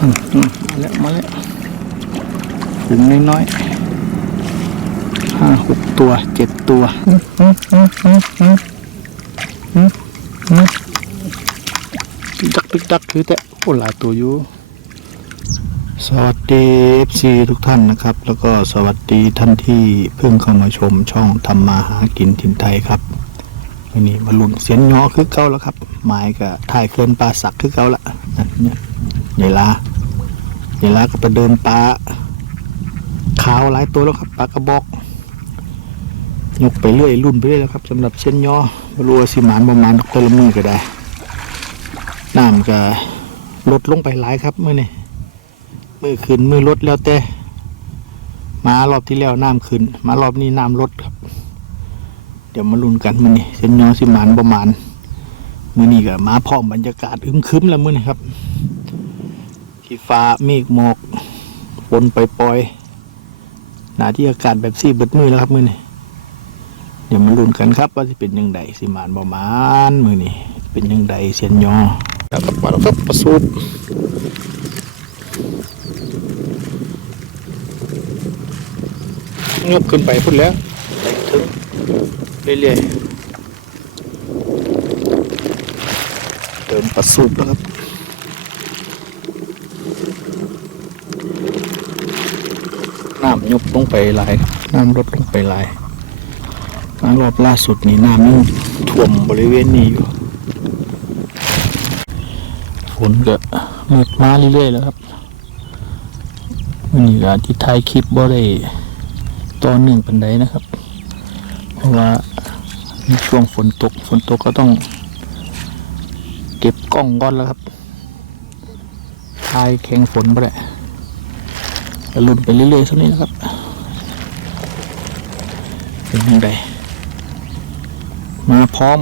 มาแล้วมาแล้วถึงน้อยๆห้าหกตัวเจ็ดตัวอืมอืมอืมอืมอืมอืมอืมตึกดักตึกดักคือแต่โอ้หลายตัวอยู่ สวัสดีเอซีทุกท่านนะครับ แล้วก็สวัสดีท่านที่เพิ่งเข้ามาชมช่องทำมาหากินถิ่นไทยครับวันนี้มาลุ่นเสียนยอคือเก่าแล้วครับ หมายกับถ่ายเคลื่อนปลาสักคือเก่าละนั่ นเนี่ยเวลาเวลาก็ไปเดินปลาขาวหลายตัวแล้วครับปลากระบอก ยกไปเรื่อยรุ่นไปเรื่อยแล้วครับสำหรับเส้นย่อรู้ว่าสิหมานประมาณตัวละมือก็ได้น้ำก็ลดลงไปหลายครับเมื่อนี่มือขึ้นมือลดแล้วแต่มารอบที่แล้วน้ำขึ้น มารอบนี้น้ำลดครับ เดี๋ยวมาลุ้นกันมื่อนี่เส้นยอสิหมานประมาณมื่อนี้ก็มาพร้อมบรรยากาศอึมครึมแล้วมื่อนี่ครับ ที่ฟ้าเมฆหมอกฝนไปปล่อยๆหนาที่อากาศแบบซี่เบิดมือแล้วครับมือนี่เดี๋ยวมาลุ้นกันครับว่าจะเป็นยังไงสิหมานประมาณมือนี่เป็นยังไงเส้นยอแล้วก็มาแล้วครับประสูบยกขึ้นไปพุ่นแล้วไปถึงเรื่อยๆเติมปัดสูบแล้วครับ น้ำยกลงไปหลายครับน้ำลดลงไปหลายครั้งรอบล่าสุดนี่น้ำยังท่วมบริเวณนี้อยู่ฝนก็มืดมาเรื่อยๆแล้วครับวันนี้ก็ที่ถ่ายคลิปบ่ได้ตอนหนึ่งปันไดนะครับ เพราะว่าในช่วงฝนตกฝนตกก็ต้อง เก็บกล้องก่อนแล้วครับทายแข่งฝนไปแหละ ก็ลุ่นไปเรื่อยๆสักนี้นะครับ เป็นยังไงมาพร้อม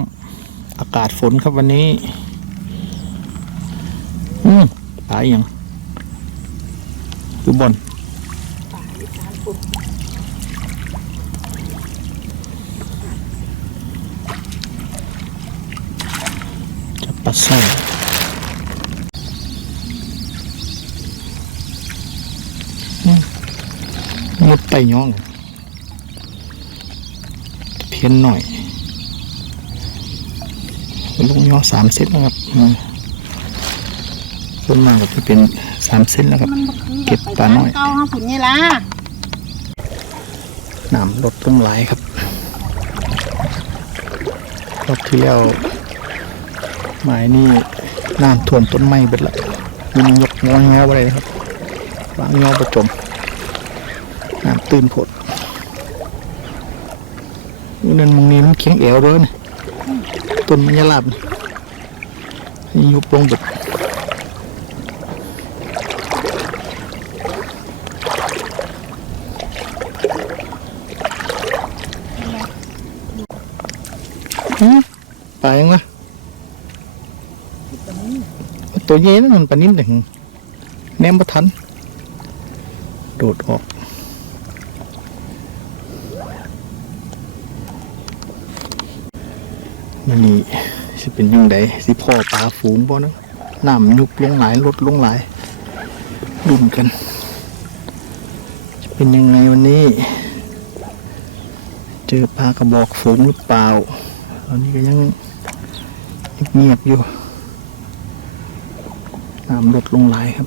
อากาศฝนครับวันนี้ อืมตายยังคือบอลจะปัสสาวะ มุดไปย่องเพี้ยนหน่อยลงย่อสามเซนนะครับอืมส่วนมากก็จะเป็นสามเซนแล้วครับ เก็บปลาน้อยเก้าห้าฝุ่นนี่ล่ะน้ำลดลงหลายครับรอบที่แล้วหมายนี่น้ำท่วมต้นไม้เบิดละมันยกงอแงวอะไรนะครับวางงอประจม น้ำตื่นโผดอยู่นั่นมองนี้มันเคียงแอวด้วยนะต้นมันยาลาบนี่ให้ยุบลงเบิดหืมปลายังวะตัวเย็นมันปลานิ่มแต่งแนมประทัน โดดออก มันนี่สิเป็นยังไงสิพ่อปลาฝูงบ่นะน้ำยุบลงหลายลดลงหลายดุนกัน จะเป็นยังไงวันนี้ เจอปลากระบอกฝูงหรือเปล่า ตอนนี้ก็ยังเงียบอยู่น้ำลดลงหลายครับ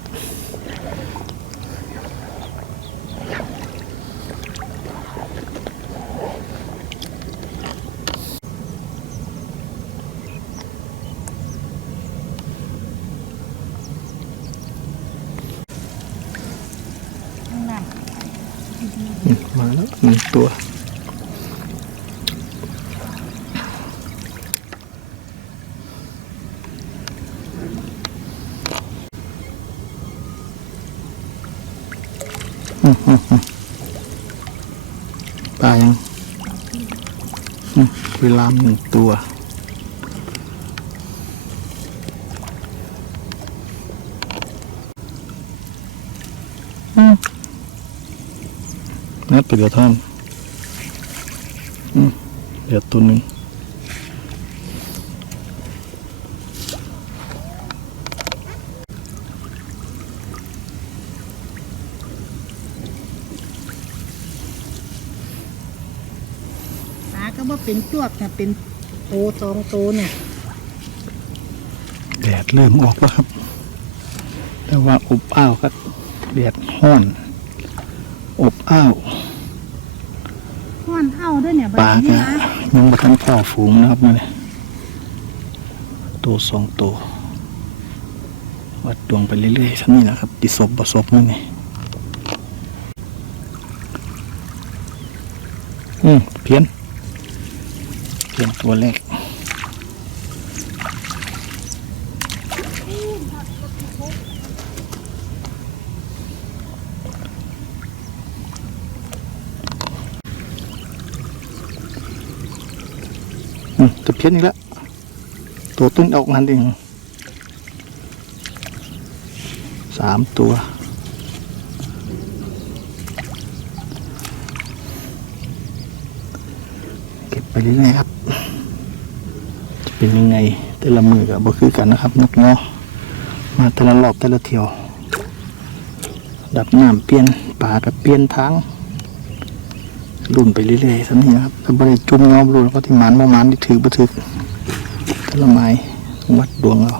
มาแล้วหนึ่งตัว ปลายังเวลามหนึ่งตัวอืม นัดไปเหลือท่านเหลือตัวหนึ่งปลาก็ว่าเป็นจวกนะเป็นโตสองโตเนี่ยแดดเริ่มออกแล้วครับ แต่ว่าอบอ้าวครับแดดห้อน อบอ้าวห้อนเท่าด้วยเนี่ยปลานี้ก็นะยังมาทันพ่อฝูงนะครับนี่ตัวสองตัววัดดวงไปเรื่อยๆชั้นนี้นะครับดิศพบศพนี่นี่อืมเพี้ยนเพี้ยนตัวแรก อืมจะ เพี้ยนอีกแล้วตัวตุ้นออกมันเองสามตัวเก็บไปเรื่อยๆครับ จะเป็นยังไงแต่ละมือกับบ่คือกันนะครับนกเนาะมาแต่ละรอบแต่ละเที่ยว ดับน้ำเปลี่ยนป่ากับเปลี่ยนทาง รุ่นไปเรื่อยๆสันนี้ครับถ้าบริจุ่มงาบรุ่นก็ที่มันบ่หมันที่ถือบ่ถือแต่ละไม้วัดดวงเรา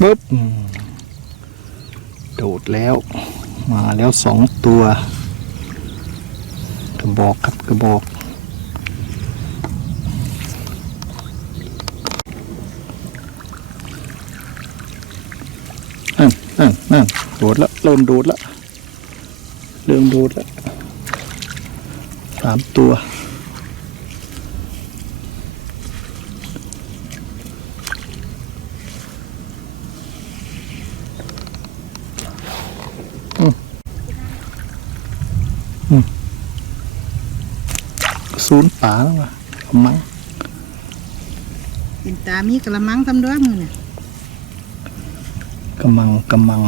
ปึ๊บโดดแล้ว มาแล้วสองตัว กระบอกครับกระบอก นั่นนั่นโดดละเริ่มโดดละเริ่มโดดละสามตัวอืมอืมศูนย์ป่าแล้วว่ะกำมังเป็นตามีกระมังทำด้วยมือเนี่ย กำมังกำมัง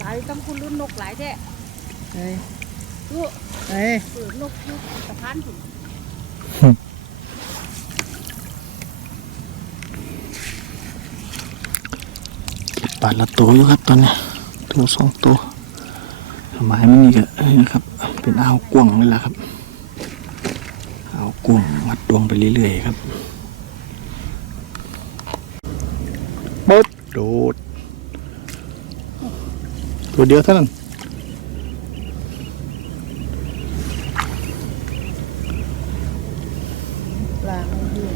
สายต้องคุณรุ่นนกหลายแท้เอ้ยลูกเอ้ยเปิดนกยุคสะพานถึง ปลาละตัวอยู่ครับตอนนี้ตัวสองตัวหมายไม่มีก็เอ้ยนะครับ เป็นอ่าวกว้างเลยล่ะครับอ่าวกว้างมัดดวงไปเรื่อยๆครับปึ๊บโดด ตัวเดียวเท่านั้นปลาของยืน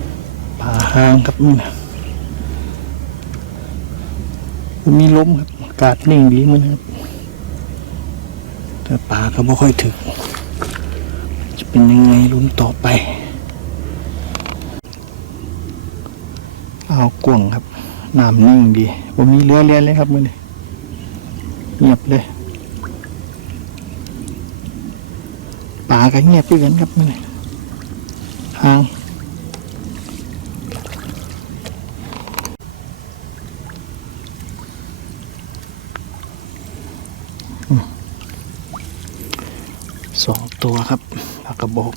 ปลาหางครับนี่นะ มีลมครับอากาศนิ่งดีมันครับ แต่ปลาก็ไม่ค่อยถึก จะเป็นยังไงลุ้นต่อไปเอากวงครับน้ำนิ่งดีว่ามีเรือเรียนเลยครับมือนี้เงียบเลยปลาก็เงียบด้วยกันครับมือนี้หาง สอง ตัวครับปลากระบอก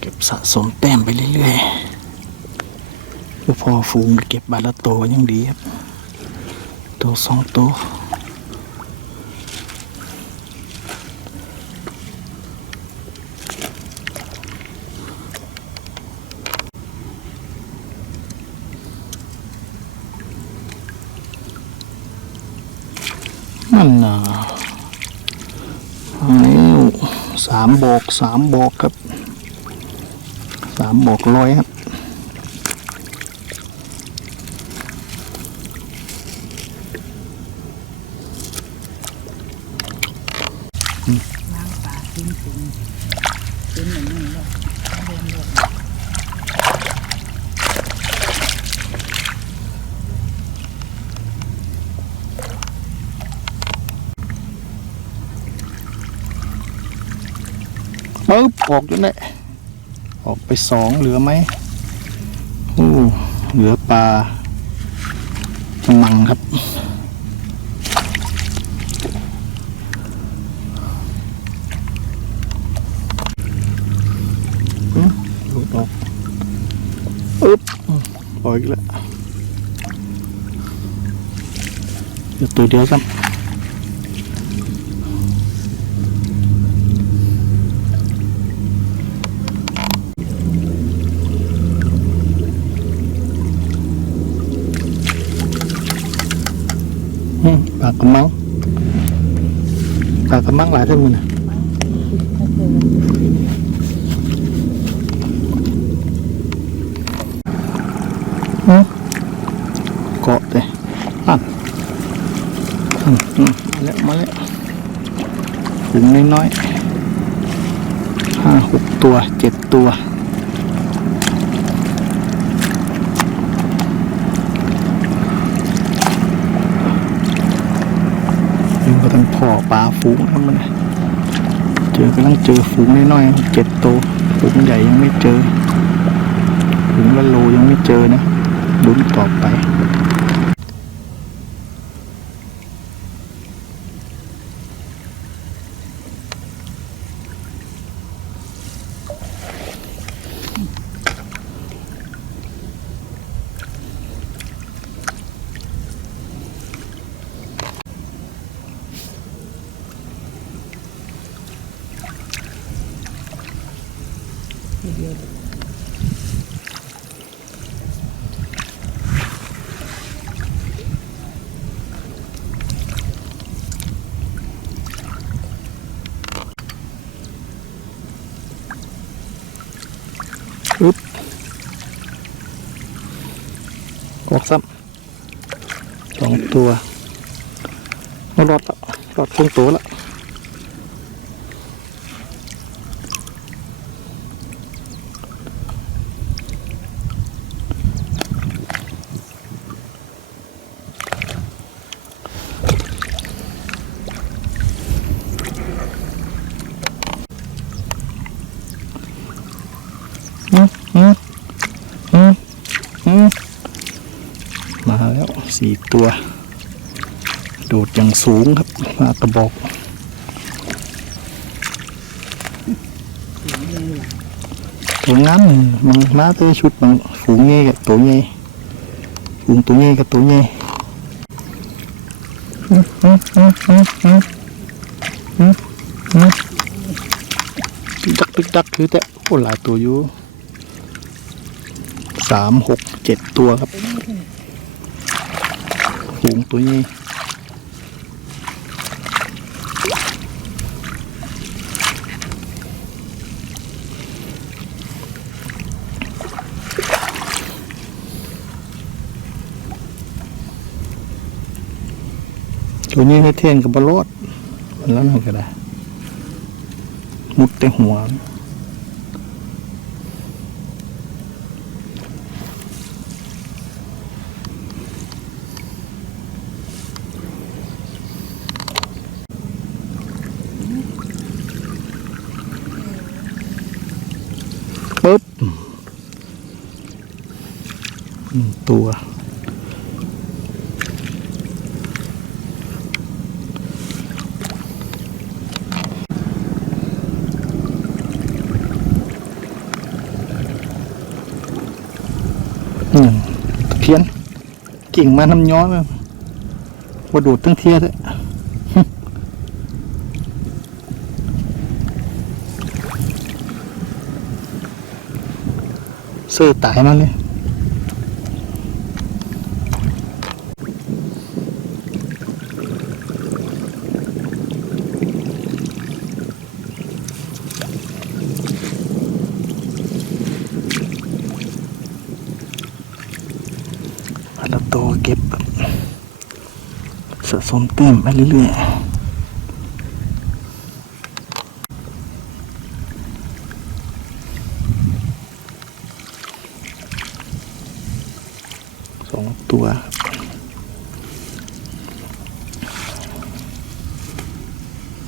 เก็บสะสมแต้มไปเรื่อยๆคือพอฟูงเก็บบาละโตวยังดีครับ ตัวสองตัวนั่นน่ะ นิ้วสาม บอกสามบอกครับสามบอกร้อยครับ ออกจแหละออกไปสองเหลือไหมโอ้เหลือปลาจมังครับ หลุดออกอึ๊บปล่อยอีกแล้วเดี๋ยวตัวเดียวซ้ำากกระมังปากกระมังหลายเท่ามือนะเกาะเลยอะอืมอืมมาแล้วมาแล้วถึงน้อยๆห้าหกตัวเจ็ดตัวยังก็ต้อง พ่อปลาฝูงนะมันเจอกำลังเจอฝูงน้อยๆเจ็ดตัวฝูงใหญ่ยังไม่เจอฝูงละโลยังไม่เจอนะลุ้นต่อไป ออกซ้ำสองตัวรอดละรอดครึ่งตัวละอืมอืมอืมอืมมาแล้ว สี่ตัว โดดอย่างสูงครับมากระบอกตัวงามนี่มันมาตัวชุดมันฝูงใหญ่กับตัวใหญ่ฝูงตัวใหญ่กับตัวใหญ่อืมอืมอืมอืมอืมอืมอืมติ๊กดักติ๊กดักคือแต่โอ้หลายตัวอยู่สามหกเจ็ดตัวครับ ฝูงตัวใหญ่ตัวนี้ให้เท่นกับบรอดมันแล้วนั่นก็ได้มุดแต่หัว หนึ่งตัวอืมตะเพียนกิ่งมาน้ำย้อนเลยว่าโดดตั้งเทียเลยเสื้อตายมาเลย อันละโตวเก็บแบบ สมเต็มไปเรื่อยๆสองตัว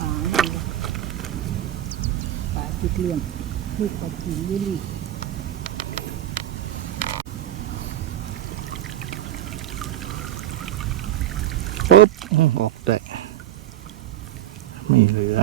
ปลาเนี่ยปลาติดเลี้ยงลูกปลาจีนยี่ลี่ ปึ๊บอื้อ ออกได้ ไม่เหลือ